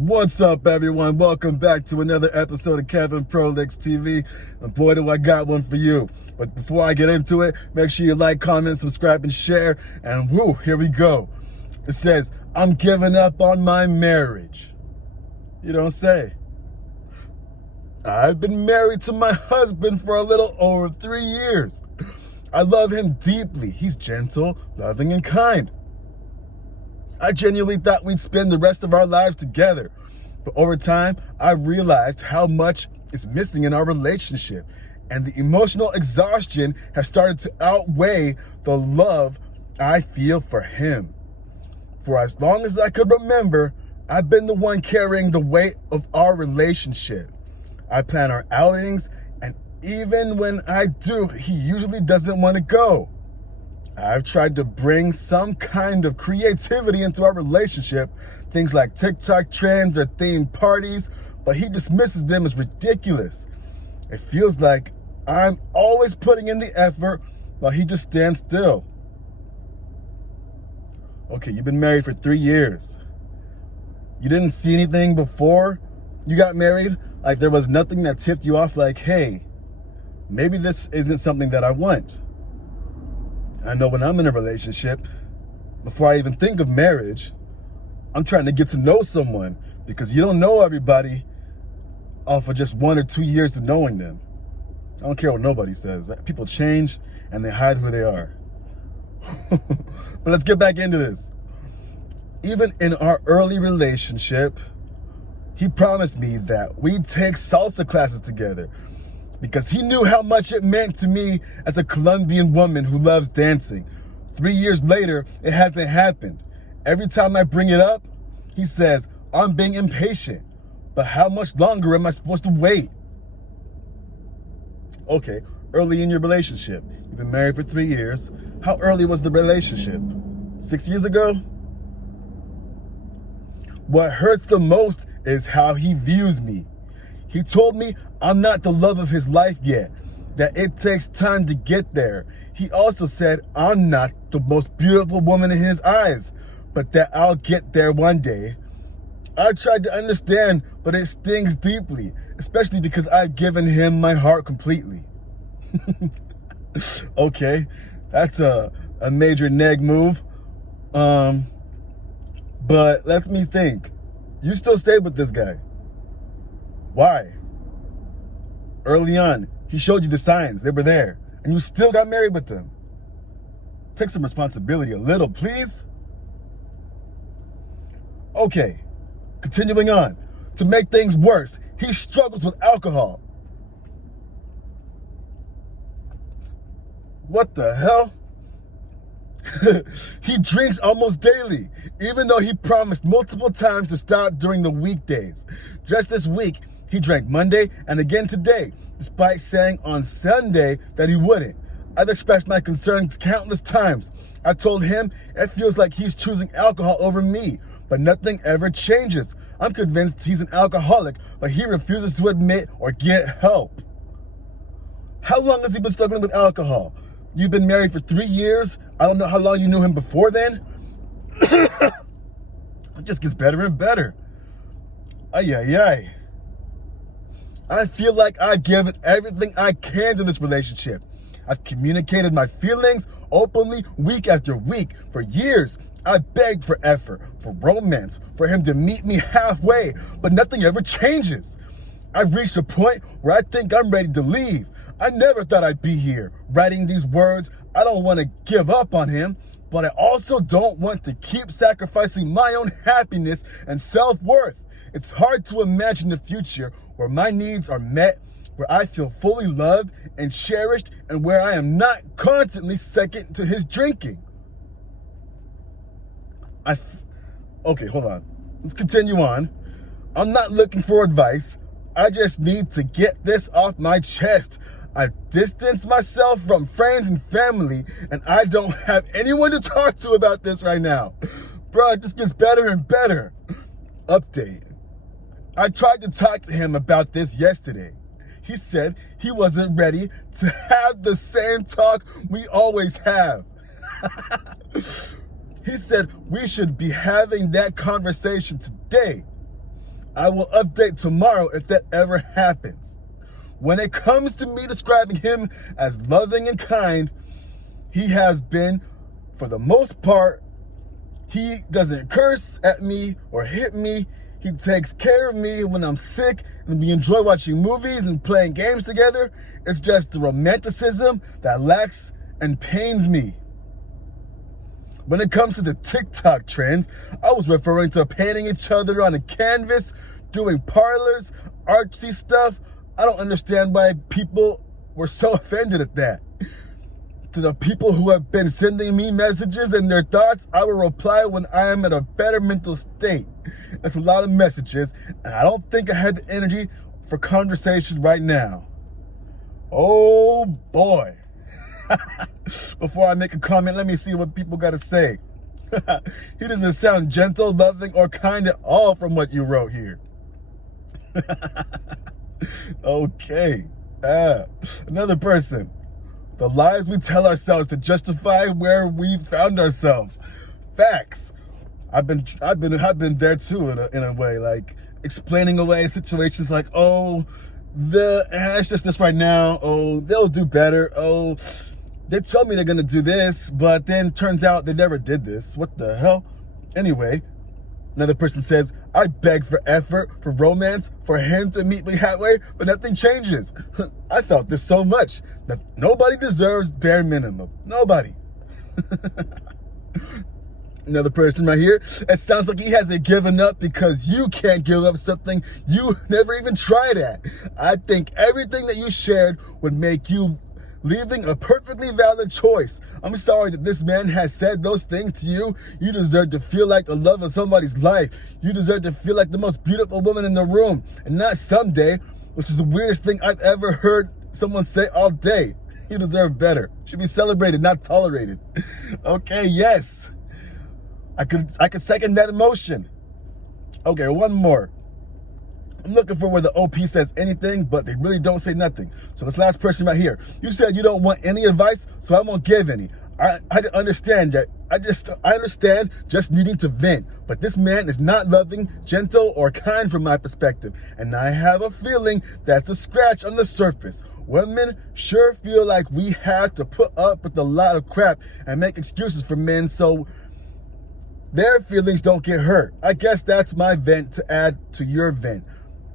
What's up, everyone? Welcome back to another episode of Kevin Prolix TV. And boy, do I got one for you. But before I get into it, make sure you like, comment, subscribe, and share. And whoo, here we go. It says, I'm giving up on my marriage. You don't say. I've been married to my husband for a little over 3 years. I love him deeply. He's gentle, loving, and kind. I genuinely thought we'd spend the rest of our lives together. But over time, I realized how much is missing in our relationship. And the emotional exhaustion has started to outweigh the love I feel for him. For as long as I could remember, I've been the one carrying the weight of our relationship. I plan our outings, and even when I do, he usually doesn't want to go. I've tried to bring some kind of creativity into our relationship, things like TikTok trends or themed parties, but he dismisses them as ridiculous. It feels like I'm always putting in the effort while he just stands still. Okay, you've been married for 3 years. You didn't see anything before you got married? Like there was nothing that tipped you off like, hey, maybe this isn't something that I want. I know when I'm in a relationship, before I even think of marriage, I'm trying to get to know someone because you don't know everybody off of just 1 or 2 years of knowing them. I don't care what nobody says. People change and they hide who they are. But let's get back into this. Even in our early relationship, he promised me that we'd take salsa classes together because he knew how much it meant to me as a Colombian woman who loves dancing. 3 years later, it hasn't happened. Every time I bring it up, he says, I'm being impatient. But how much longer am I supposed to wait? Okay, early in your relationship. You've been married for 3 years. How early was the relationship? 6 years ago? What hurts the most is how he views me. He told me I'm not the love of his life yet, that it takes time to get there. He also said I'm not the most beautiful woman in his eyes, but that I'll get there one day. I tried to understand, but it stings deeply, especially because I've given him my heart completely. Okay, that's a major neg move. But let me think. You still stayed with this guy. Why? Early on, he showed you the signs. They were there. And you still got married with them. Take some responsibility a little, please. Okay, continuing on. To make things worse, he struggles with alcohol. What the hell? He drinks almost daily, even though he promised multiple times to stop during the weekdays. Just this week, he drank Monday and again today, despite saying on Sunday that he wouldn't. I've expressed my concerns countless times. I told him it feels like he's choosing alcohol over me, but nothing ever changes. I'm convinced he's an alcoholic, but he refuses to admit or get help. How long has he been struggling with alcohol? You've been married for 3 years? I don't know how long you knew him before then. It just gets better and better. Ay, ay, ay. I feel like I've given everything I can to this relationship. I've communicated my feelings openly week after week. For years, I begged for effort, for romance, for him to meet me halfway, but nothing ever changes. I've reached a point where I think I'm ready to leave. I never thought I'd be here writing these words. I don't want to give up on him, but I also don't want to keep sacrificing my own happiness and self-worth. It's hard to imagine a future where my needs are met, where I feel fully loved and cherished, and where I am not constantly second to his drinking. Okay, hold on. Let's continue on. I'm not looking for advice. I just need to get this off my chest. I've distanced myself from friends and family, and I don't have anyone to talk to about this right now. Bro, it just gets better and better. Update. I tried to talk to him about this yesterday. He said he wasn't ready to have the same talk we always have. He said we should be having that conversation today. I will update tomorrow if that ever happens. When it comes to me describing him as loving and kind, he has been, for the most part. He doesn't curse at me or hit me. He takes care of me when I'm sick, and we enjoy watching movies and playing games together. It's just the romanticism that lacks and pains me. When it comes to the TikTok trends, I was referring to painting each other on a canvas, doing parlors, artsy stuff. I don't understand why people were so offended at that. To the people who have been sending me messages and their thoughts, I will reply when I am in a better mental state. That's a lot of messages, and I don't think I had the energy for conversation right now. Oh boy. Before I make a comment, let me see what people got to say. He doesn't sound gentle, loving, or kind at all from what you wrote here. Okay. Another person. The lies we tell ourselves to justify where we've found ourselves. Facts. I've been there too in a way, like explaining away situations like, oh, it's just this right now. Oh, they'll do better. Oh, they told me they're gonna do this, but then turns out they never did this. What the hell? Anyway, another person says, I beg for effort, for romance, for him to meet me halfway, but nothing changes. I felt this so much that nobody deserves bare minimum. Nobody. Another person right here, it sounds like he hasn't given up because you can't give up something you never even tried at. I think everything that you shared would make you leaving a perfectly valid choice. I'm sorry that this man has said those things to you. You deserve to feel like the love of somebody's life. You deserve to feel like the most beautiful woman in the room, and not someday, which is the weirdest thing I've ever heard someone say all day. You deserve better. Should be celebrated, not tolerated. Okay, yes. I could second that emotion. Okay, one more. I'm looking for where the OP says anything, but they really don't say nothing. So this last person right here, you said you don't want any advice, so I won't give any. I understand that. I understand just needing to vent, but this man is not loving, gentle, or kind from my perspective, and I have a feeling that's a scratch on the surface. Women sure feel like we have to put up with a lot of crap and make excuses for men so their feelings don't get hurt. I guess that's my vent to add to your vent.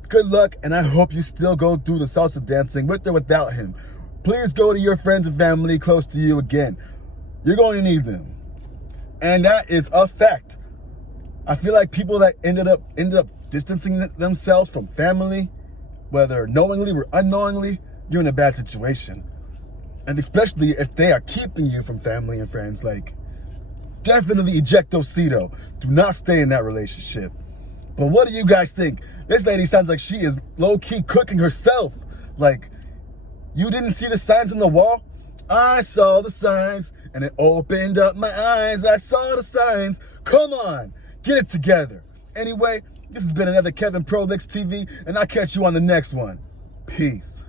Good luck, and I hope you still go do the salsa dancing with or without him. Please go to your friends and family close to you again. You're going to need them. And that is a fact. I feel like people that ended up distancing themselves from family, whether knowingly or unknowingly, you're in a bad situation. And especially if they are keeping you from family and friends, like, definitely ejectocito. Do not stay in that relationship. But what do you guys think? This lady sounds like she is low-key cooking herself. Like, you didn't see the signs on the wall? I saw the signs, and it opened up my eyes. I saw the signs. Come on, get it together. Anyway, this has been another Kevin Prolix TV, and I'll catch you on the next one. Peace.